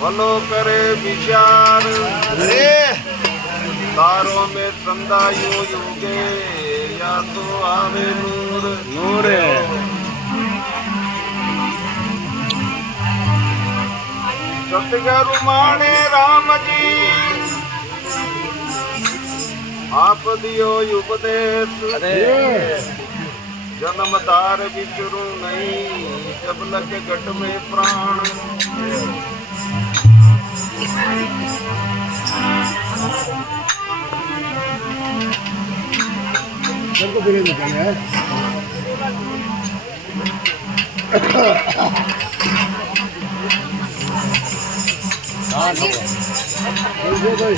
भलो करे विचार तारों में संदायु युगे या तो आवे नूर नूर सतगुरु माने राम जी आप दियो उपदेश जन्म तार विचरू नहीं जब लगे घट में प्राण सबको बिले निकाले है हाँ भाई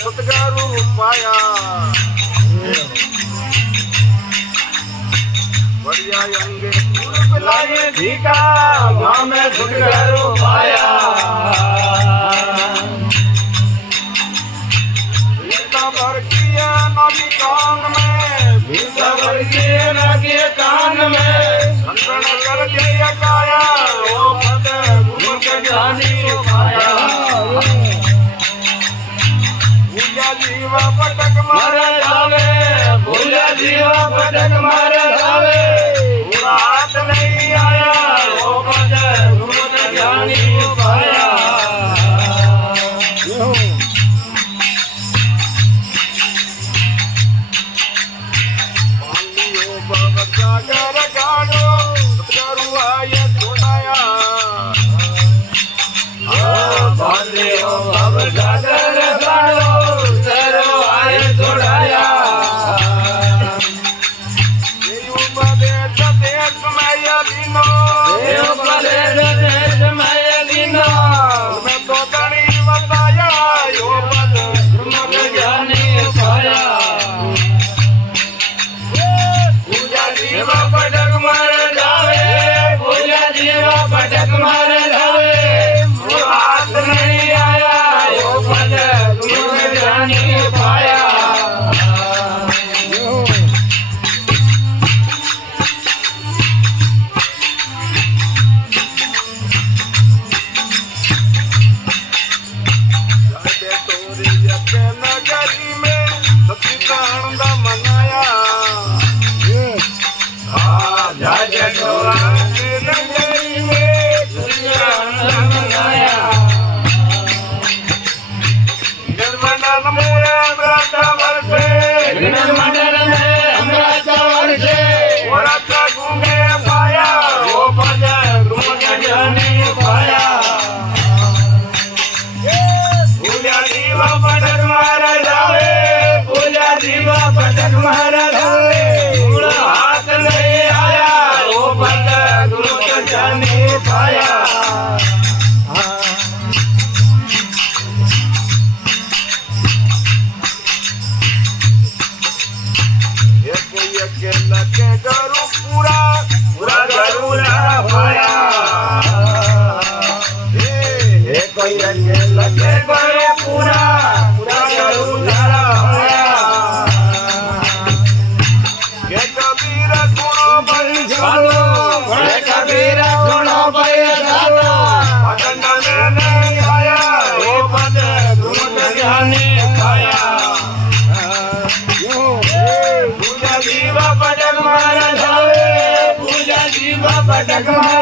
सतगुरु पाया बढ़िया अंगे लागे ठीका वहाँ में सतगुरु पाया भीता भर किया नाकी कान में भीता भर किया नाकी कान में संतन कर दिया काया वो पद घूम के जानी पाया जीवा पटक मारे जावे भूला जीवा पटक मारे जावे पूरा हाथ नहीं आया वो पद घूमत ज्ञानी पाया पानियों बचा कर गाड़ो सतगुरु आए छुड़ाया पानियों बचा कर गाड़ो पटक